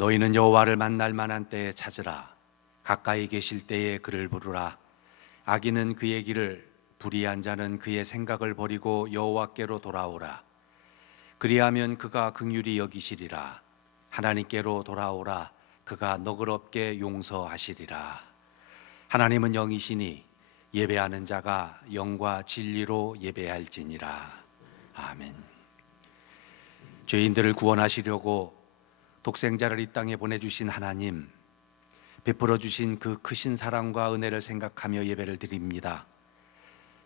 너희는 여호와를 만날 만한 때에 찾으라. 가까이 계실 때에 그를 부르라. 악인은 그의 길을, 불의한 자는 그의 생각을 버리고 여호와께로 돌아오라. 그리하면 그가 긍휼히 여기시리라. 하나님께로 돌아오라. 그가 너그럽게 용서하시리라. 하나님은 영이시니 예배하는 자가 영과 진리로 예배할지니라. 아멘. 죄인들을 구원하시려고 독생자를 이 땅에 보내주신 하나님, 베풀어 주신 그 크신 사랑과 은혜를 생각하며 예배를 드립니다.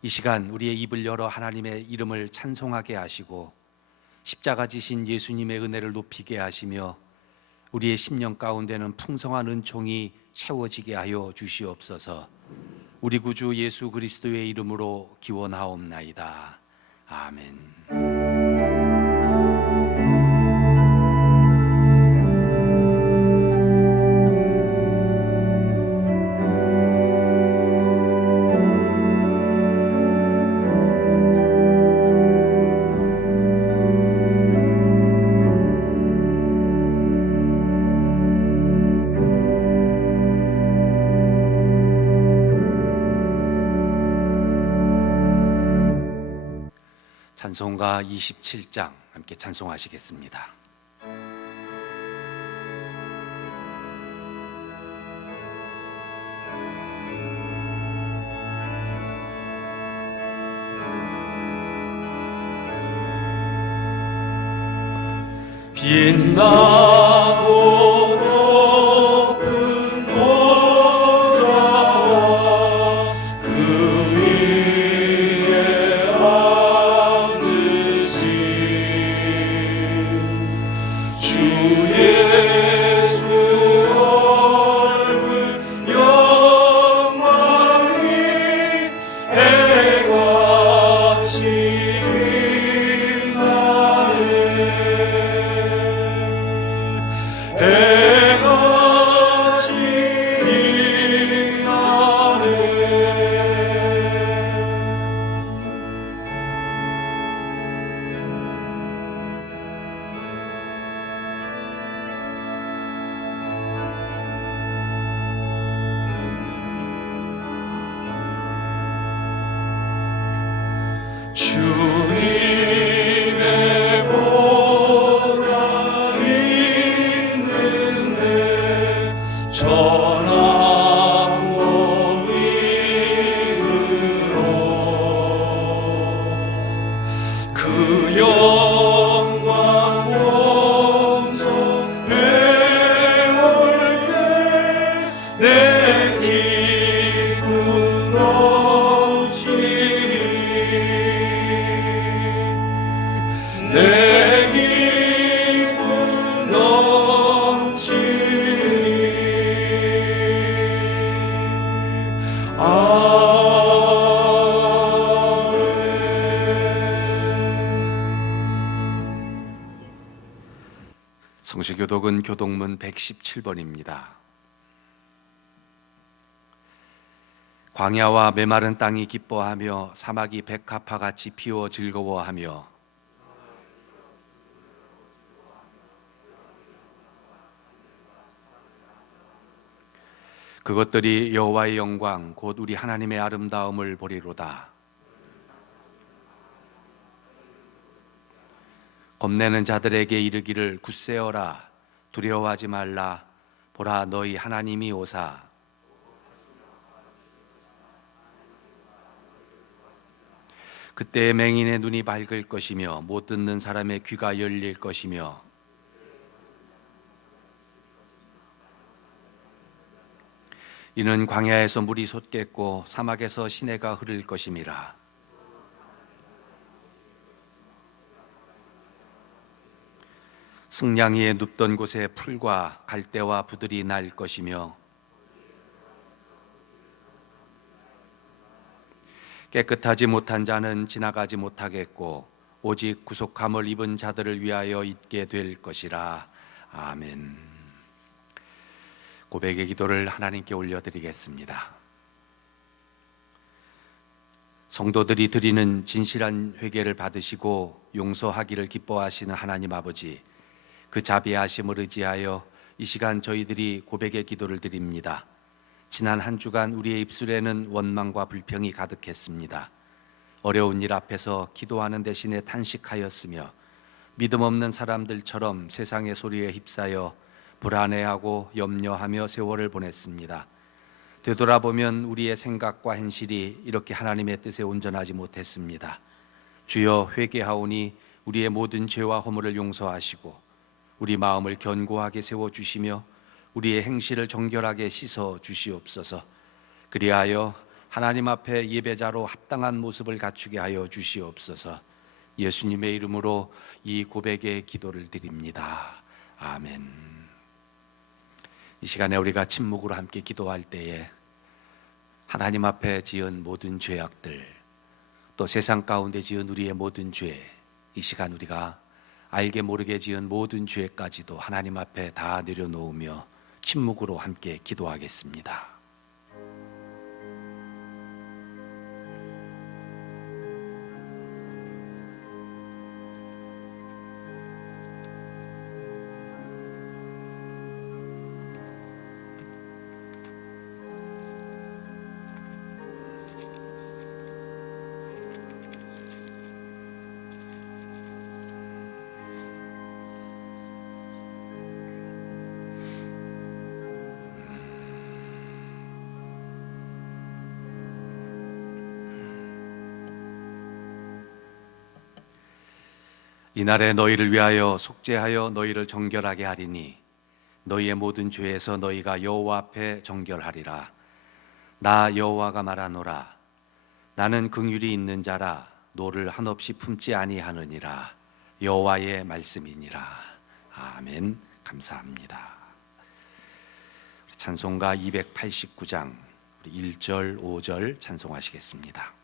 이 시간 우리의 입을 열어 하나님의 이름을 찬송하게 하시고 십자가 지신 예수님의 은혜를 높이게 하시며 우리의 심령 가운데는 풍성한 은총이 채워지게 하여 주시옵소서. 우리 구주 예수 그리스도의 이름으로 기원하옵나이다. 아멘. 찬송가 27장 함께 찬송하시겠습니다. 빛나고 주님의 보좌 있는데 전하 몸으로 그 영광 몸소 배울 때내 기쁨 넘치리. 내 기쁨 넘치리. 성시교독은 교독문 117번입니다. 광야와 메마른 땅이 기뻐하며 사막이 백합화같이 피어 즐거워하며 그것들이 여호와의 영광 곧 우리 하나님의 아름다움을 보리로다. 겁내는 자들에게 이르기를 굳세어라. 두려워하지 말라. 보라 너희 하나님이 오사. 그때 맹인의 눈이 밝을 것이며 못 듣는 사람의 귀가 열릴 것이며 이는 광야에서 물이 솟겠고 사막에서 시내가 흐를 것임이라. 승냥이에 눕던 곳에 풀과 갈대와 부들이 날 것이며 깨끗하지 못한 자는 지나가지 못하겠고 오직 구속함을 입은 자들을 위하여 있게 될 것이라. 아멘. 고백의 기도를 하나님께 올려드리겠습니다. 성도들이 드리는 진실한 회개를 받으시고 용서하기를 기뻐하시는 하나님 아버지, 그 자비하심을 의지하여 이 시간 저희들이 고백의 기도를 드립니다. 지난 한 주간 우리의 입술에는 원망과 불평이 가득했습니다. 어려운 일 앞에서 기도하는 대신에 탄식하였으며 믿음 없는 사람들처럼 세상의 소리에 휩싸여 불안해하고 염려하며 세월을 보냈습니다. 되돌아보면 우리의 생각과 행실이 이렇게 하나님의 뜻에 온전하지 못했습니다. 주여, 회개하오니 우리의 모든 죄와 허물을 용서하시고 우리 마음을 견고하게 세워주시며 우리의 행실을 정결하게 씻어 주시옵소서. 그리하여 하나님 앞에 예배자로 합당한 모습을 갖추게 하여 주시옵소서. 예수님의 이름으로 이 고백의 기도를 드립니다. 아멘. 이 시간에 우리가 침묵으로 함께 기도할 때에 하나님 앞에 지은 모든 죄악들, 또 세상 가운데 지은 우리의 모든 죄, 이 시간 우리가 알게 모르게 지은 모든 죄까지도 하나님 앞에 다 내려놓으며 침묵으로 함께 기도하겠습니다. 이날에 너희를 위하여 속죄하여 너희를 정결하게 하리니 너희의 모든 죄에서 너희가 여호와 앞에 정결하리라. 나 여호와가 말하노라. 나는 긍휼이 있는 자라 노를 한없이 품지 아니하느니라. 여호와의 말씀이니라. 아멘. 감사합니다. 찬송가 289장 1절 5절 찬송하시겠습니다.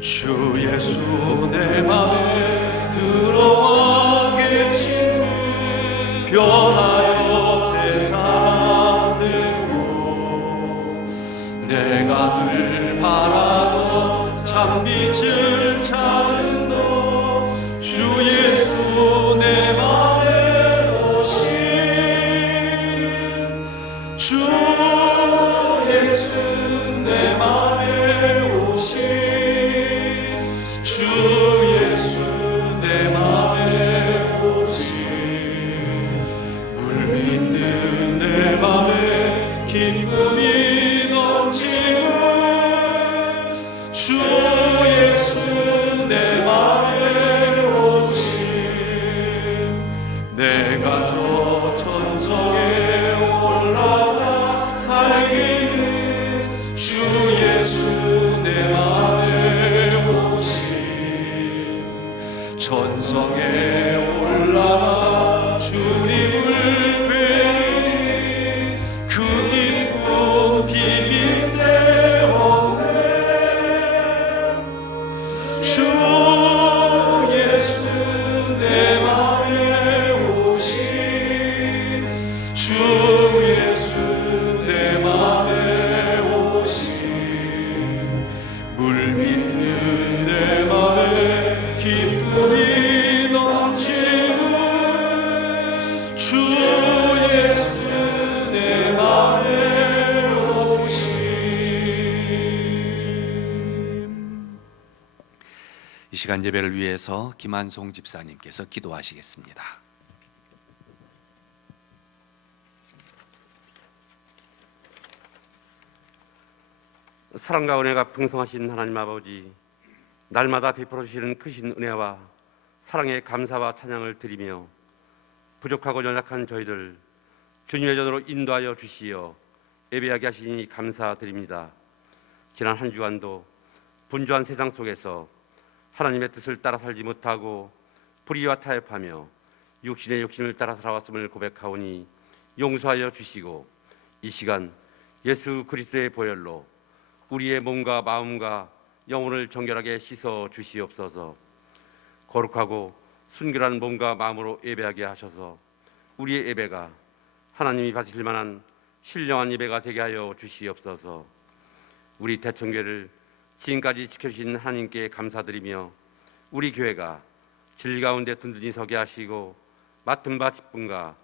주 예수 내 맘에 들어와 계시니 변하여 새 사람 되고 내가 늘 바라던 참빛을 찾은 너 주 예수 내 맘에 오신 주 예수 내 맘에 오신 주 예수 내 맘에 오신 물밑은 내 맘에 기쁨이 넘치는 주 예수 내 맘에 오신 내가 저 천성에 올라가 살기는 주 예수 내 맘에 오신 천성에 올라가 주님을 뵈니 그 기쁨 비길 데 없네 주 예수 내 맘에 오신 주 예수 내 맘에 오신 물밑은 내 맘에 기쁨이 넘치는 주 예수 내 맘에 오신 이 시간 예배를 위해서 김한송 집사님께서 기도하시겠습니다. 사랑과 은혜가 풍성하신 하나님 아버지, 날마다 베풀어 주시는 크신 은혜와 사랑의 감사와 찬양을 드리며 부족하고 연약한 저희들 주님의 전으로 인도하여 주시어 예배하게 하시니 감사드립니다. 지난 한 주간도 분주한 세상 속에서 하나님의 뜻을 따라 살지 못하고 불의와 타협하며 육신의 욕심을 따라 살아왔음을 고백하오니 용서하여 주시고 이 시간 예수 그리스도의 보혈로 우리의 몸과 마음과 영혼을 정결하게 씻어 주시옵소서. 거룩하고 순결한 몸과 마음으로 예배하게 하셔서 우리의 예배가 하나님이 받으실 만한 신령한 예배가 되게 하여 주시옵소서. 우리 대청교회를 지금까지 지켜주신 하나님께 감사드리며 우리 교회가 진리 가운데 든든히 서게 하시고 맡은 바 직분과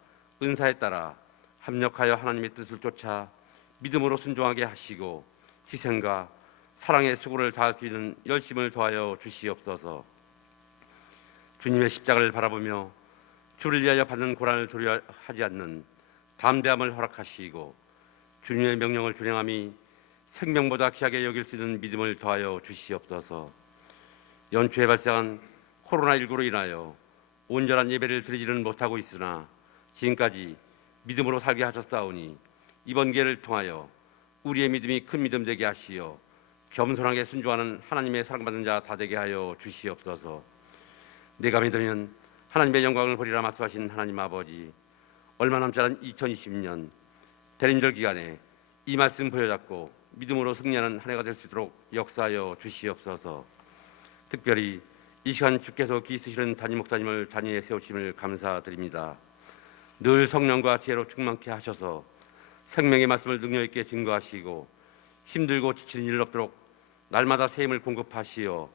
은사에 따라 합력하여 하나님의 뜻을 쫓아 믿음으로 순종하게 하시고 희생과 사랑의 수고를 다할 수 있는 열심을 더하여 주시옵소서. 주님의 십자가를 바라보며 주를 위하여 받는 고난을 두려워하지 않는 담대함을 허락하시고 주님의 명령을 준행함이 생명보다 귀하게 여길 수 있는 믿음을 더하여 주시옵소서. 연초에 발생한 코로나19로 인하여 온전한 예배를 드리지는 못하고 있으나 지금까지 믿음으로 살게 하셨사오니 이번 기회를 통하여 우리의 믿음이 큰 믿음 되게 하시어 겸손하게 순종하는 하나님의 사랑받는 자 다 되게 하여 주시옵소서. 내가 믿으면 하나님의 영광을 보리라 말씀하신 하나님 아버지, 얼마 남지 않은 2020년 대림절 기간에 이 말씀 보여잡고 믿음으로 승리하는 한 해가 될 수 있도록 역사하여 주시옵소서. 특별히 이 시간 주께서 귀 쓰시는 담임 목사님을 단위에 세우심을 감사드립니다. 늘 성령과 지혜로 충만케 하셔서 생명의 말씀을 능력 있게 증거하시고 힘들고 지치는 일 없도록 날마다 새 힘을 공급하시어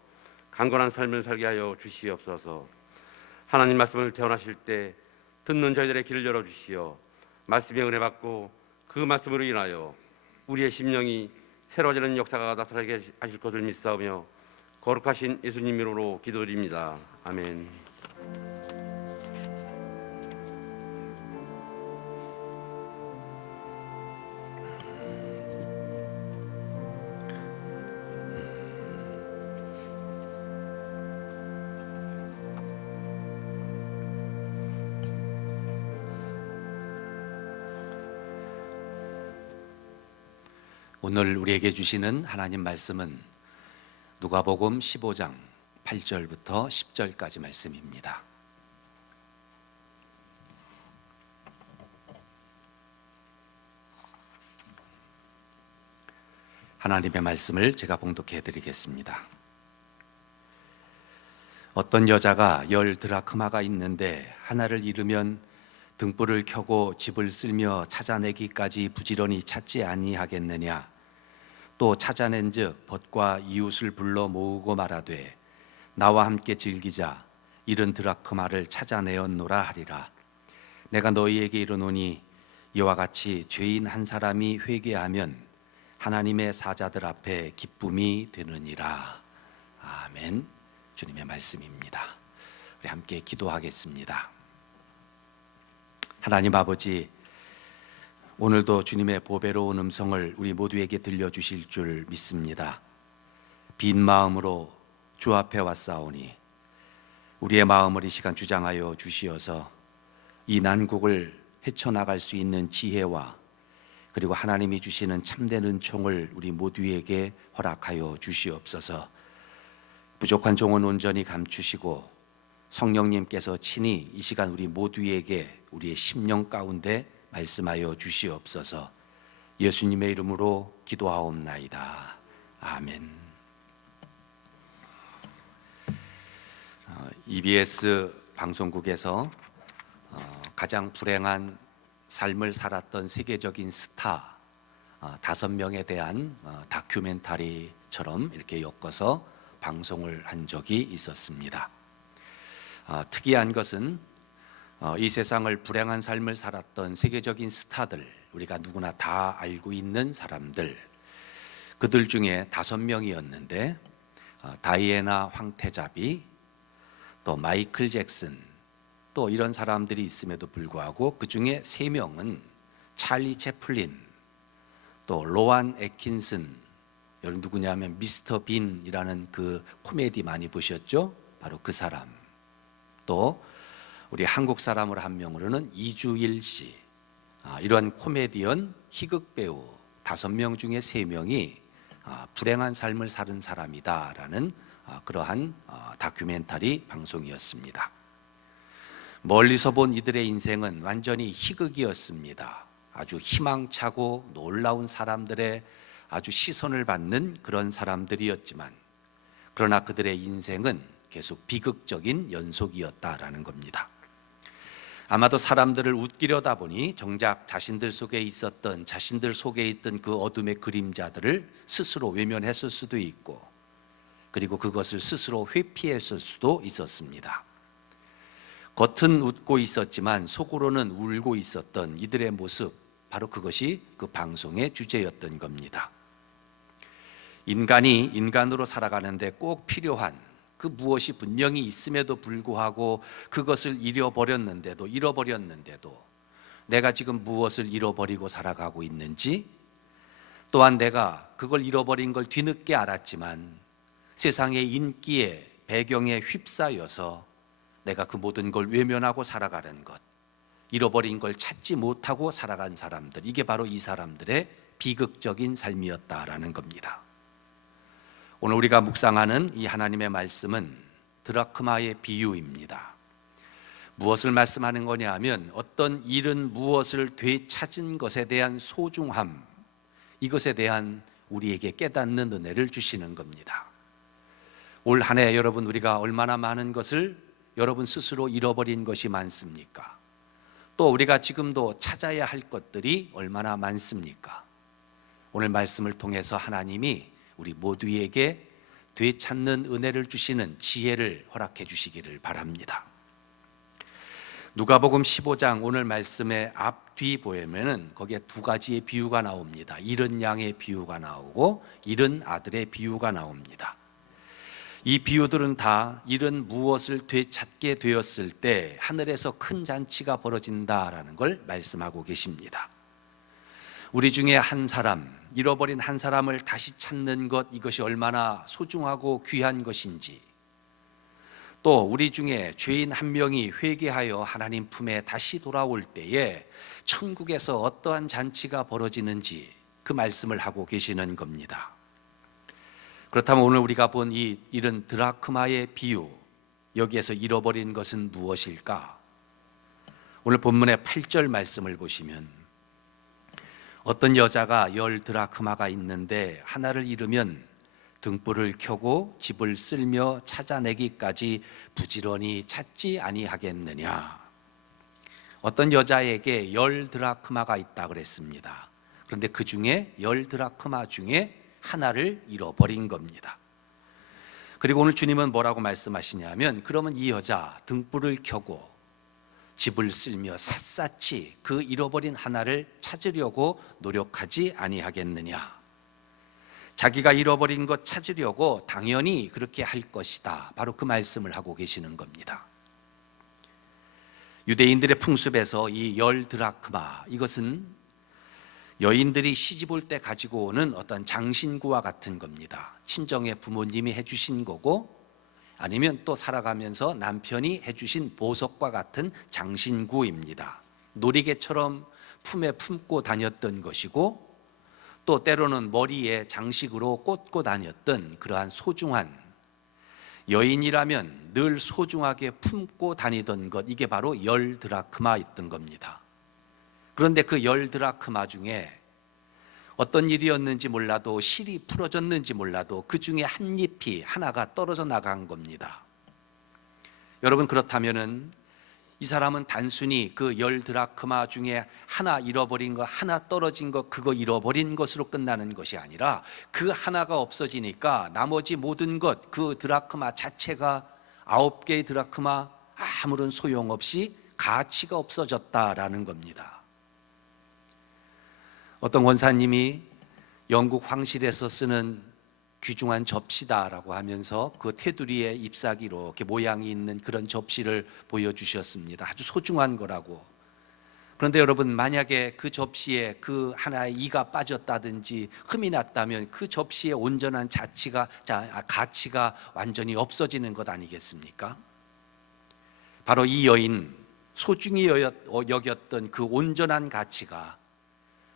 강건한 삶을 살게 하여 주시옵소서. 하나님 말씀을 대언하실 때 듣는 저희들의 귀를 열어주시어 말씀의 은혜 받고 그 말씀으로 인하여 우리의 심령이 새로워지는 역사가 나타나게 하실 것을 믿사오며 거룩하신 예수님 이름으로 기도드립니다. 아멘. 오늘 우리에게 주시는 하나님 말씀은 누가복음 15장 8절부터 10절까지 말씀입니다. 하나님의 말씀을 제가 봉독해 드리겠습니다. 어떤 여자가 10 드라크마가 있는데 하나를 잃으면 등불을 켜고 집을 쓸며 찾아내기까지 부지런히 찾지 아니하겠느냐? 또 찾아낸즉 벗과 이웃을 불러 모으고 말하되 나와 함께 즐기자, 잃은 드라크마를 찾아내었노라 하리라. 내가 너희에게 이르노니 이와 같이 죄인 한 사람이 회개하면 하나님의 사자들 앞에 기쁨이 되느니라. 아멘. 주님의 말씀입니다. 우리 함께 기도하겠습니다. 하나님 아버지, 오늘도 주님의 보배로운 음성을 우리 모두에게 들려주실 줄 믿습니다. 빈 마음으로 주 앞에 왔사오니 우리의 마음을 이 시간 주장하여 주시어서 이 난국을 헤쳐나갈 수 있는 지혜와 그리고 하나님이 주시는 참된 은총을 우리 모두에게 허락하여 주시옵소서. 부족한 종은 온전히 감추시고 성령님께서 친히 이 시간 우리 모두에게 우리의 심령 가운데 말씀하여 주시옵소서. 예수님의 이름으로 기도하옵나이다. 아멘. EBS 방송국에서 가장 불행한 삶을 살았던 세계적인 스타 5명에 대한 다큐멘터리처럼 이렇게 엮어서 방송을 한 적이 있었습니다. 특이한 것은 이 세상을 불행한 삶을 살았던 세계적인 스타들, 우리가 누구나 다 알고 있는 사람들, 그들 중에 5명이었는데 다이애나 황태자비, 또 마이클 잭슨, 또 이런 사람들이 있음에도 불구하고 그 중에 3명은 찰리 채플린, 또 로완 애킨슨, 여러분 누구냐면 미스터 빈이라는 그 코미디 많이 보셨죠? 바로 그 사람. 또 우리 한국 사람으로 한 명으로는 이주일 씨, 이러한 코미디언 희극 배우 5명 중에 3명이 불행한 삶을 사는 사람이다라는 그러한 다큐멘터리 방송이었습니다. 멀리서 본 이들의 인생은 완전히 희극이었습니다. 아주 희망차고 놀라운 사람들의 아주 시선을 받는 그런 사람들이었지만 그러나 그들의 인생은 계속 비극적인 연속이었다라는 겁니다. 아마도 사람들을 웃기려다 보니 정작 자신들 속에 있던 그 어둠의 그림자들을 스스로 외면했을 수도 있고, 그리고 그것을 스스로 회피했을 수도 있었습니다. 겉은 웃고 있었지만 속으로는 울고 있었던 이들의 모습, 바로 그것이 그 방송의 주제였던 겁니다. 인간이 인간으로 살아가는데 꼭 필요한 그 무엇이 분명히 있음에도 불구하고 그것을 잃어버렸는데도 내가 지금 무엇을 잃어버리고 살아가고 있는지, 또한 내가 그걸 잃어버린 걸 뒤늦게 알았지만 세상의 인기에 배경에 휩싸여서 내가 그 모든 걸 외면하고 살아가는 것, 잃어버린 걸 찾지 못하고 살아간 사람들, 이게 바로 이 사람들의 비극적인 삶이었다라는 겁니다. 오늘 우리가 묵상하는 이 하나님의 말씀은 드라크마의 비유입니다. 무엇을 말씀하는 거냐 하면 어떤 잃은 무엇을 되찾은 것에 대한 소중함, 이것에 대한 우리에게 깨닫는 은혜를 주시는 겁니다. 올 한 해 여러분, 우리가 얼마나 많은 것을 여러분 스스로 잃어버린 것이 많습니까? 또 우리가 지금도 찾아야 할 것들이 얼마나 많습니까? 오늘 말씀을 통해서 하나님이 우리 모두에게 되찾는 은혜를 주시는 지혜를 허락해 주시기를 바랍니다. 누가복음 15장 오늘 말씀의 앞뒤 보면은 거기에 두 가지의 비유가 나옵니다. 잃은 양의 비유가 나오고 잃은 아들의 비유가 나옵니다. 이 비유들은 다 잃은 무엇을 되찾게 되었을 때 하늘에서 큰 잔치가 벌어진다라는 걸 말씀하고 계십니다. 우리 중에 한 사람, 잃어버린 한 사람을 다시 찾는 것, 이것이 얼마나 소중하고 귀한 것인지, 또 우리 중에 죄인 한 명이 회개하여 하나님 품에 다시 돌아올 때에 천국에서 어떠한 잔치가 벌어지는지 그 말씀을 하고 계시는 겁니다. 그렇다면 오늘 우리가 본 이 잃은 드라크마의 비유, 여기에서 잃어버린 것은 무엇일까? 오늘 본문의 8절 말씀을 보시면 어떤 여자가 10 드라크마가 있는데 하나를 잃으면 등불을 켜고 집을 쓸며 찾아내기까지 부지런히 찾지 아니하겠느냐. 어떤 여자에게 10 드라크마가 있다 그랬습니다. 그런데 그 중에 10 드라크마 중에 하나를 잃어버린 겁니다. 그리고 오늘 주님은 뭐라고 말씀하시냐면, 그러면 이 여자 등불을 켜고 집을 쓸며 샅샅이 그 잃어버린 하나를 찾으려고 노력하지 아니하겠느냐. 자기가 잃어버린 것 찾으려고 당연히 그렇게 할 것이다. 바로 그 말씀을 하고 계시는 겁니다. 유대인들의 풍습에서 이 10 드라크마, 이것은 여인들이 시집 올 때 가지고 오는 어떤 장신구와 같은 겁니다. 친정의 부모님이 해주신 거고, 아니면 또 살아가면서 남편이 해주신 보석과 같은 장신구입니다. 놀이개처럼 품에 품고 다녔던 것이고, 또 때로는 머리에 장식으로 꽂고 다녔던 그러한 소중한, 여인이라면 늘 소중하게 품고 다니던 것, 이게 바로 10 드라크마였던 겁니다. 그런데 그 10 드라크마 중에 어떤 일이었는지 몰라도, 실이 풀어졌는지 몰라도 그 중에 한 잎이 하나가 떨어져 나간 겁니다. 여러분, 그렇다면은 이 사람은 단순히 그 10 드라크마 중에 하나 잃어버린 것, 하나 떨어진 것, 그거 잃어버린 것으로 끝나는 것이 아니라 그 하나가 없어지니까 나머지 모든 것, 그 드라크마 자체가 9개의 드라크마 아무런 소용없이 가치가 없어졌다라는 겁니다. 어떤 원사님이 영국 황실에서 쓰는 귀중한 접시다라고 하면서 그 테두리에 잎사귀로 이렇게 모양이 있는 그런 접시를 보여주셨습니다. 아주 소중한 거라고. 그런데 여러분, 만약에 그 접시에 그 하나의 이가 빠졌다든지 흠이 났다면 그 접시의 온전한 가치가 완전히 없어지는 것 아니겠습니까? 바로 이 여인, 소중히 여겼던 그 온전한 가치가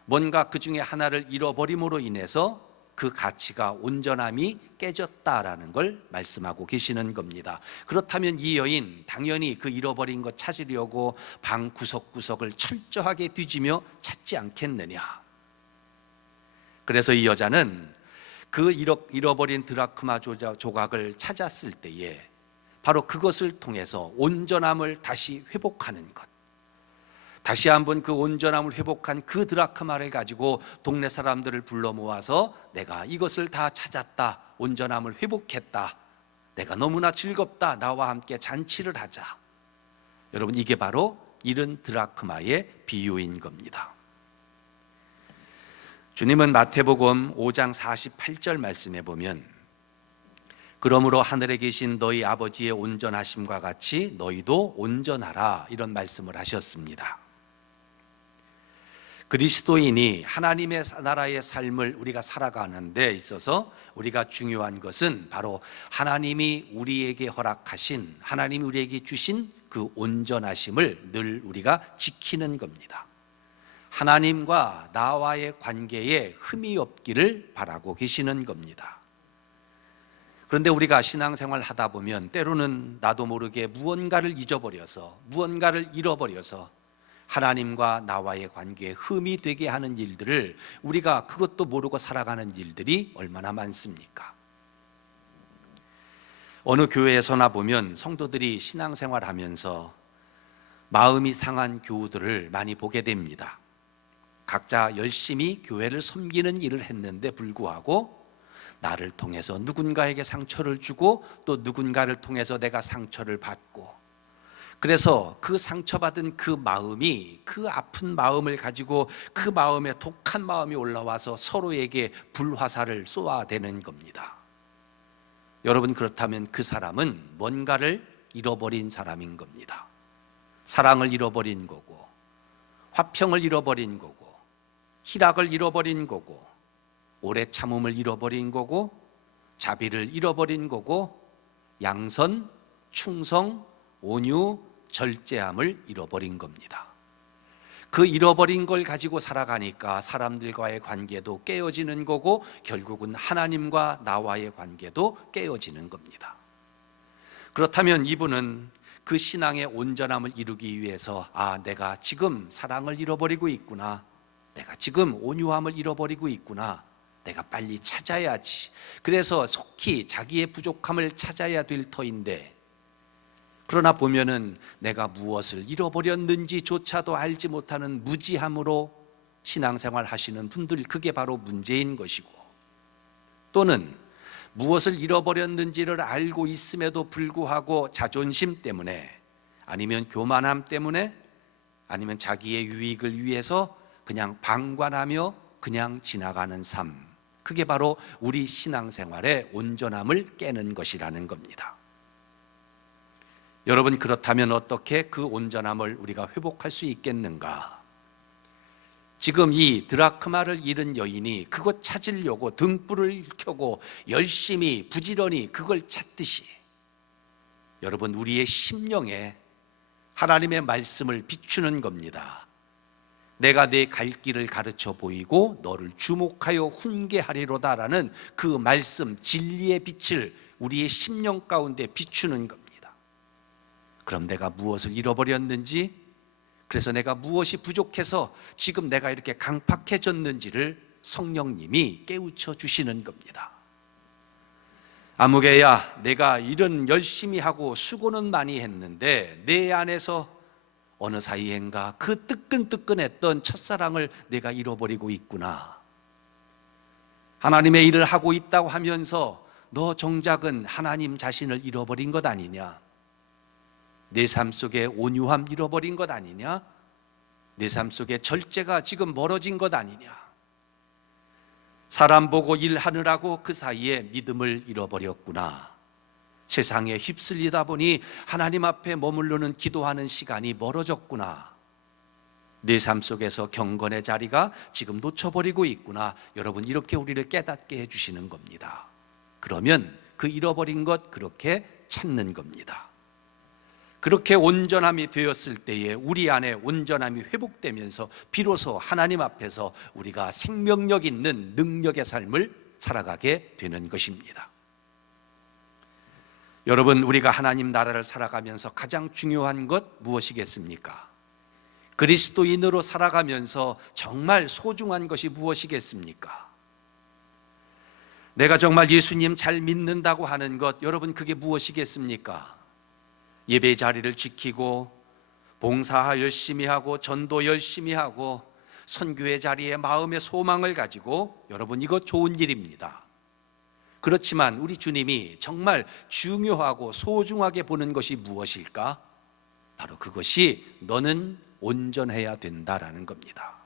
뭔가 그 중에 하나를 잃어버림으로 인해서 그 가치가, 온전함이 깨졌다라는 걸 말씀하고 계시는 겁니다. 그렇다면 이 여인 당연히 그 잃어버린 것 찾으려고 방 구석구석을 철저하게 뒤지며 찾지 않겠느냐. 그래서 이 여자는 그 잃어버린 드라크마 조각을 찾았을 때에 바로 그것을 통해서 온전함을 다시 회복하는 것, 다시 한번 그 온전함을 회복한 그 드라크마를 가지고 동네 사람들을 불러 모아서 내가 이것을 다 찾았다, 온전함을 회복했다, 내가 너무나 즐겁다, 나와 함께 잔치를 하자. 여러분, 이게 바로 잃은 드라크마의 비유인 겁니다. 주님은 마태복음 5장 48절 말씀에 보면 그러므로 하늘에 계신 너희 아버지의 온전하심과 같이 너희도 온전하라, 이런 말씀을 하셨습니다. 그리스도인이 하나님의 나라의 삶을 우리가 살아가는 데 있어서 우리가 중요한 것은 바로 하나님이 우리에게 허락하신, 하나님이 우리에게 주신 그 온전하심을 늘 우리가 지키는 겁니다. 하나님과 나와의 관계에 흠이 없기를 바라고 계시는 겁니다. 그런데 우리가 신앙생활 하다 보면 때로는 나도 모르게 무언가를 잊어버려서, 무언가를 잃어버려서 하나님과 나와의 관계에 흠이 되게 하는 일들을 우리가 그것도 모르고 살아가는 일들이 얼마나 많습니까? 어느 교회에서나 보면 성도들이 신앙생활 하면서 마음이 상한 교우들을 많이 보게 됩니다. 각자 열심히 교회를 섬기는 일을 했는데 불구하고 나를 통해서 누군가에게 상처를 주고 또 누군가를 통해서 내가 상처를 받고, 그래서 그 상처받은 그 마음이, 그 아픈 마음을 가지고 그 마음에 독한 마음이 올라와서 서로에게 불화살을 쏘아대는 겁니다. 여러분, 그렇다면 그 사람은 뭔가를 잃어버린 사람인 겁니다. 사랑을 잃어버린 거고, 화평을 잃어버린 거고, 희락을 잃어버린 거고, 오래 참음을 잃어버린 거고, 자비를 잃어버린 거고, 양선, 충성, 온유, 절제함을 잃어버린 겁니다. 그 잃어버린 걸 가지고 살아가니까 사람들과의 관계도 깨어지는 거고, 결국은 하나님과 나와의 관계도 깨어지는 겁니다. 그렇다면 이분은 그 신앙의 온전함을 이루기 위해서 내가 지금 사랑을 잃어버리고 있구나, 내가 지금 온유함을 잃어버리고 있구나, 내가 빨리 찾아야지, 그래서 속히 자기의 부족함을 찾아야 될 터인데, 그러나 보면은 내가 무엇을 잃어버렸는지조차도 알지 못하는 무지함으로 신앙생활 하시는 분들, 그게 바로 문제인 것이고, 또는 무엇을 잃어버렸는지를 알고 있음에도 불구하고 자존심 때문에, 아니면 교만함 때문에, 아니면 자기의 유익을 위해서 그냥 방관하며 그냥 지나가는 삶, 그게 바로 우리 신앙생활의 온전함을 깨는 것이라는 겁니다. 여러분, 그렇다면 어떻게 그 온전함을 우리가 회복할 수 있겠는가? 지금 이 드라크마를 잃은 여인이 그것 찾으려고 등불을 켜고 열심히 부지런히 그걸 찾듯이, 여러분, 우리의 심령에 하나님의 말씀을 비추는 겁니다. 내가 내 갈 길을 가르쳐 보이고 너를 주목하여 훈계하리로다라는 그 말씀, 진리의 빛을 우리의 심령 가운데 비추는 겁니다. 그럼 내가 무엇을 잃어버렸는지, 그래서 내가 무엇이 부족해서 지금 내가 이렇게 강팍해졌는지를 성령님이 깨우쳐 주시는 겁니다. 아무개야, 내가 일은 열심히 하고 수고는 많이 했는데 내 안에서 어느 사이엔가 그 뜨끈뜨끈했던 첫사랑을 내가 잃어버리고 있구나. 하나님의 일을 하고 있다고 하면서 너 정작은 하나님 자신을 잃어버린 것 아니냐? 내 삶 속에 온유함 잃어버린 것 아니냐? 내 삶 속에 절제가 지금 멀어진 것 아니냐? 사람 보고 일하느라고 그 사이에 믿음을 잃어버렸구나. 세상에 휩쓸리다 보니 하나님 앞에 머무르는 기도하는 시간이 멀어졌구나. 내 삶 속에서 경건의 자리가 지금 놓쳐버리고 있구나. 여러분, 이렇게 우리를 깨닫게 해주시는 겁니다. 그러면 그 잃어버린 것 그렇게 찾는 겁니다. 그렇게 온전함이 되었을 때에 우리 안에 온전함이 회복되면서 비로소 하나님 앞에서 우리가 생명력 있는 능력의 삶을 살아가게 되는 것입니다. 여러분, 우리가 하나님 나라를 살아가면서 가장 중요한 것 무엇이겠습니까? 그리스도인으로 살아가면서 정말 소중한 것이 무엇이겠습니까? 내가 정말 예수님 잘 믿는다고 하는 것, 여러분 그게 무엇이겠습니까? 예배 자리를 지키고 봉사 열심히 하고 전도 열심히 하고 선교의 자리에 마음의 소망을 가지고, 여러분 이거 좋은 일입니다. 그렇지만 우리 주님이 정말 중요하고 소중하게 보는 것이 무엇일까? 바로 그것이 너는 온전해야 된다라는 겁니다.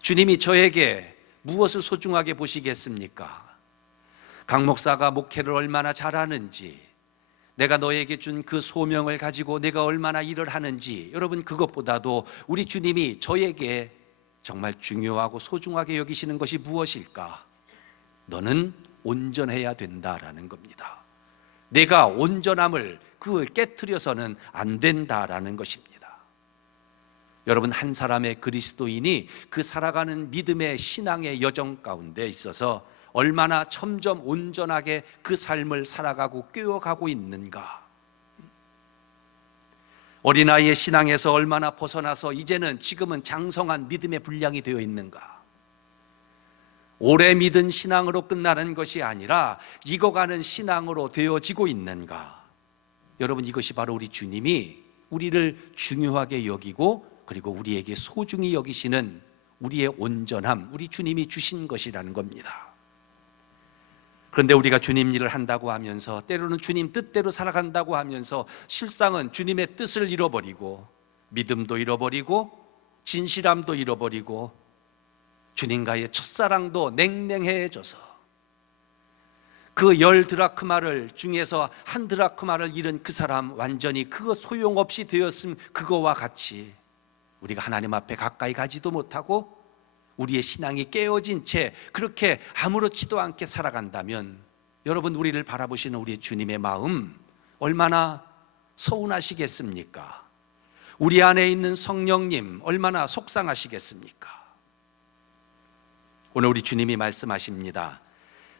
주님이 저에게 무엇을 소중하게 보시겠습니까? 강 목사가 목회를 얼마나 잘하는지, 내가 너에게 준 그 소명을 가지고 내가 얼마나 일을 하는지, 여러분 그것보다도 우리 주님이 저에게 정말 중요하고 소중하게 여기시는 것이 무엇일까? 너는 온전해야 된다라는 겁니다. 내가 온전함을 그걸 깨트려서는 안 된다라는 것입니다. 여러분, 한 사람의 그리스도인이 그 살아가는 믿음의 신앙의 여정 가운데 있어서 얼마나 점점 온전하게 그 삶을 살아가고 꿰어가고 있는가? 어린아이의 신앙에서 얼마나 벗어나서 이제는 지금은 장성한 믿음의 분량이 되어 있는가? 오래 믿은 신앙으로 끝나는 것이 아니라 익어가는 신앙으로 되어지고 있는가? 여러분, 이것이 바로 우리 주님이 우리를 중요하게 여기고 그리고 우리에게 소중히 여기시는 우리의 온전함, 우리 주님이 주신 것이라는 겁니다. 그런데 우리가 주님 일을 한다고 하면서, 때로는 주님 뜻대로 살아간다고 하면서 실상은 주님의 뜻을 잃어버리고 믿음도 잃어버리고 진실함도 잃어버리고 주님과의 첫사랑도 냉랭해져서 그 10드라크마를 중에서 1드라크마를 잃은 그 사람, 완전히 그거 소용없이 되었음 그거와 같이 우리가 하나님 앞에 가까이 가지도 못하고 우리의 신앙이 깨어진 채 그렇게 아무렇지도 않게 살아간다면, 여러분 우리를 바라보시는 우리 주님의 마음 얼마나 서운하시겠습니까? 우리 안에 있는 성령님 얼마나 속상하시겠습니까? 오늘 우리 주님이 말씀하십니다.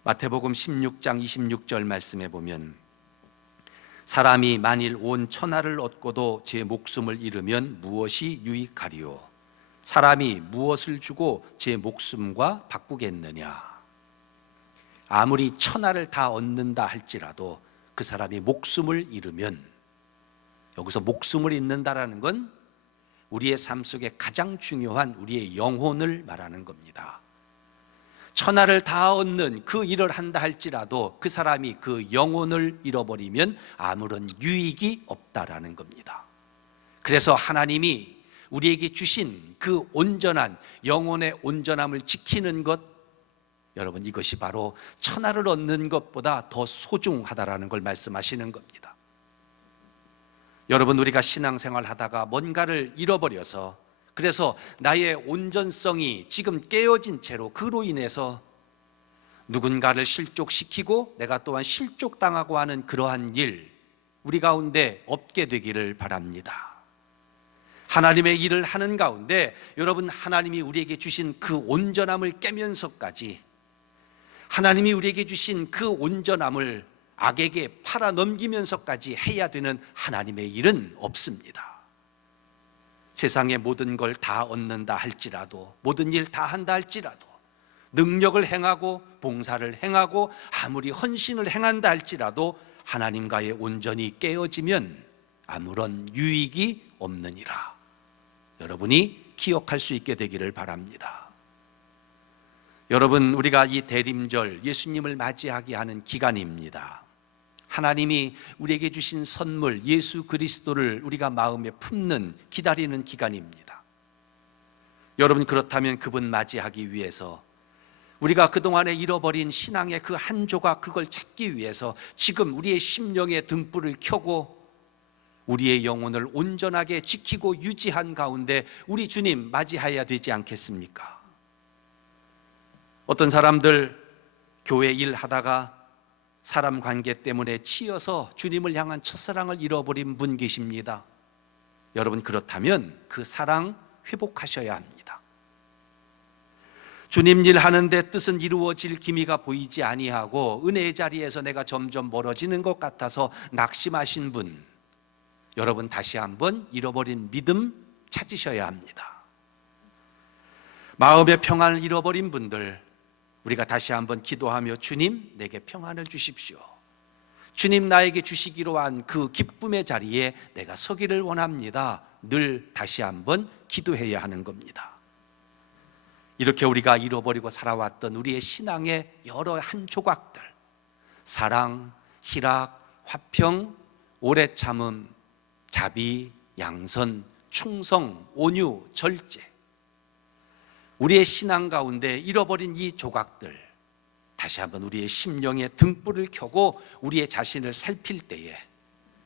마태복음 16장 26절 말씀에 보면, 사람이 만일 온 천하를 얻고도 제 목숨을 잃으면 무엇이 유익하리요? 사람이 무엇을 주고 제 목숨과 바꾸겠느냐? 아무리 천하를 다 얻는다 할지라도 그 사람이 목숨을 잃으면, 여기서 목숨을 잃는다라는 건 우리의 삶 속에 가장 중요한 우리의 영혼을 말하는 겁니다. 천하를 다 얻는 그 일을 한다 할지라도 그 사람이 그 영혼을 잃어버리면 아무런 유익이 없다라는 겁니다. 그래서 하나님이 우리에게 주신 그 온전한 영혼의 온전함을 지키는 것, 여러분 이것이 바로 천하를 얻는 것보다 더 소중하다라는 걸 말씀하시는 겁니다. 여러분, 우리가 신앙생활 하다가 뭔가를 잃어버려서, 그래서 나의 온전성이 지금 깨어진 채로 그로 인해서 누군가를 실족시키고 내가 또한 실족당하고 하는 그러한 일, 우리 가운데 없게 되기를 바랍니다. 하나님의 일을 하는 가운데 여러분, 하나님이 우리에게 주신 그 온전함을 깨면서까지, 하나님이 우리에게 주신 그 온전함을 악에게 팔아넘기면서까지 해야 되는 하나님의 일은 없습니다. 세상의 모든 걸 다 얻는다 할지라도, 모든 일 다 한다 할지라도, 능력을 행하고 봉사를 행하고 아무리 헌신을 행한다 할지라도 하나님과의 온전히 깨어지면 아무런 유익이 없느니라. 여러분이 기억할 수 있게 되기를 바랍니다. 여러분, 우리가 이 대림절 예수님을 맞이하게 하는 기간입니다. 하나님이 우리에게 주신 선물 예수 그리스도를 우리가 마음에 품는, 기다리는 기간입니다. 여러분, 그렇다면 그분 맞이하기 위해서 우리가 그동안에 잃어버린 신앙의 그 한 조각, 그걸 찾기 위해서 지금 우리의 심령의 등불을 켜고 우리의 영혼을 온전하게 지키고 유지한 가운데 우리 주님 맞이해야 되지 않겠습니까? 어떤 사람들 교회 일 하다가 사람 관계 때문에 치여서 주님을 향한 첫사랑을 잃어버린 분 계십니다. 여러분, 그렇다면 그 사랑 회복하셔야 합니다. 주님 일 하는데 뜻은 이루어질 기미가 보이지 아니하고 은혜의 자리에서 내가 점점 멀어지는 것 같아서 낙심하신 분, 여러분 다시 한번 잃어버린 믿음 찾으셔야 합니다. 마음의 평안을 잃어버린 분들, 우리가 다시 한번 기도하며 주님 내게 평안을 주십시오. 주님 나에게 주시기로 한 그 기쁨의 자리에 내가 서기를 원합니다. 늘 다시 한번 기도해야 하는 겁니다. 이렇게 우리가 잃어버리고 살아왔던 우리의 신앙의 여러 한 조각들, 사랑, 희락, 화평, 오래 참음, 자비, 양선, 충성, 온유, 절제, 우리의 신앙 가운데 잃어버린 이 조각들, 다시 한번 우리의 심령에 등불을 켜고 우리의 자신을 살필 때에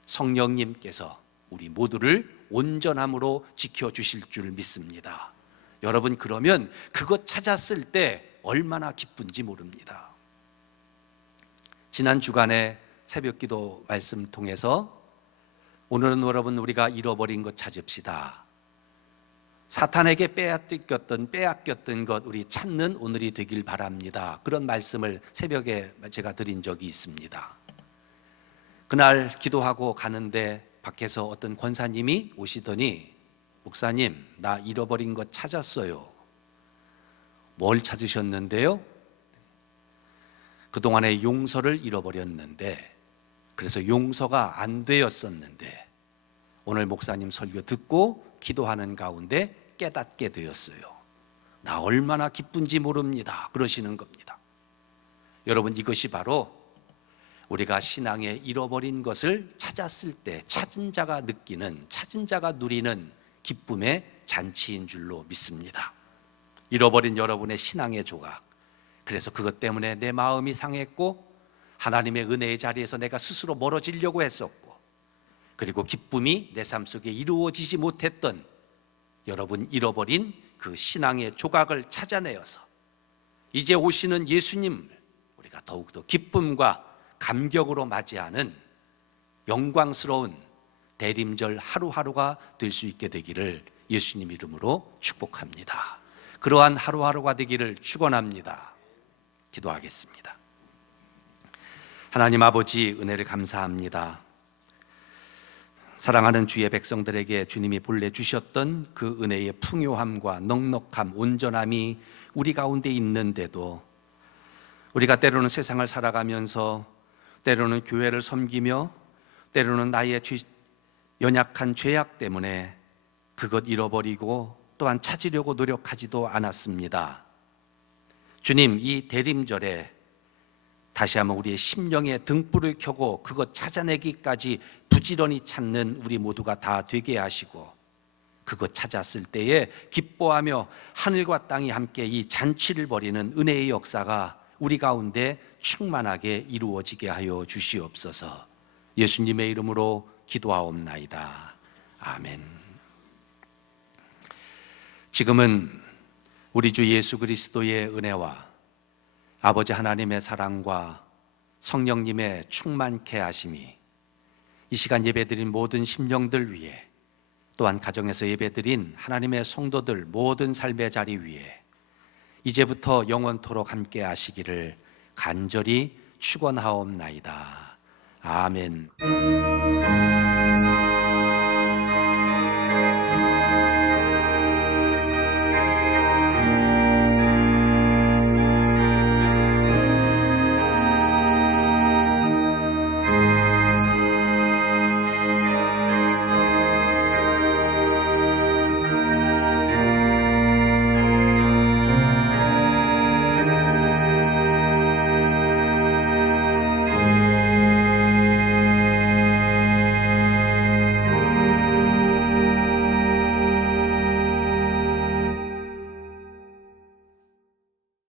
성령님께서 우리 모두를 온전함으로 지켜주실 줄 믿습니다. 여러분, 그러면 그것 찾았을 때 얼마나 기쁜지 모릅니다. 지난 주간에 새벽기도 말씀 통해서 오늘은 여러분 우리가 잃어버린 것 찾읍시다. 사탄에게 빼앗겼던 것 우리 찾는 오늘이 되길 바랍니다. 그런 말씀을 새벽에 제가 드린 적이 있습니다. 그날 기도하고 가는데 밖에서 어떤 권사님이 오시더니 목사님, 나 잃어버린 것 찾았어요. 뭘 찾으셨는데요? 그동안에 용서를 잃어버렸는데, 그래서 용서가 안 되었었는데 오늘 목사님 설교 듣고 기도하는 가운데 깨닫게 되었어요. 나 얼마나 기쁜지 모릅니다. 그러시는 겁니다. 여러분, 이것이 바로 우리가 신앙에 잃어버린 것을 찾았을 때 찾은 자가 느끼는, 찾은 자가 누리는 기쁨의 잔치인 줄로 믿습니다. 잃어버린 여러분의 신앙의 조각, 그래서 그것 때문에 내 마음이 상했고 하나님의 은혜의 자리에서 내가 스스로 멀어지려고 했었고, 그리고 기쁨이 내 삶 속에 이루어지지 못했던 여러분 잃어버린 그 신앙의 조각을 찾아내어서 이제 오시는 예수님을 우리가 더욱더 기쁨과 감격으로 맞이하는 영광스러운 대림절 하루하루가 될 수 있게 되기를 예수님 이름으로 축복합니다. 그러한 하루하루가 되기를 축원합니다. 기도하겠습니다. 하나님 아버지, 은혜를 감사합니다. 사랑하는 주의 백성들에게 주님이 보내주셨던 그 은혜의 풍요함과 넉넉함, 온전함이 우리 가운데 있는데도 우리가 때로는 세상을 살아가면서, 때로는 교회를 섬기며, 때로는 나의 연약한 죄악 때문에 그것 잃어버리고 또한 찾으려고 노력하지도 않았습니다. 주님, 이 대림절에 다시 한번 우리의 심령에 등불을 켜고 그것 찾아내기까지 부지런히 찾는 우리 모두가 다 되게 하시고, 그것 찾았을 때에 기뻐하며 하늘과 땅이 함께 이 잔치를 벌이는 은혜의 역사가 우리 가운데 충만하게 이루어지게 하여 주시옵소서. 예수님의 이름으로 기도하옵나이다. 아멘. 지금은 우리 주 예수 그리스도의 은혜와 아버지 하나님의 사랑과 성령님의 충만케 하심이 이 시간 예배드린 모든 심령들 위에, 또한 가정에서 예배드린 하나님의 성도들 모든 삶의 자리 위에 이제부터 영원토록 함께 하시기를 간절히 축원하옵나이다. 아멘.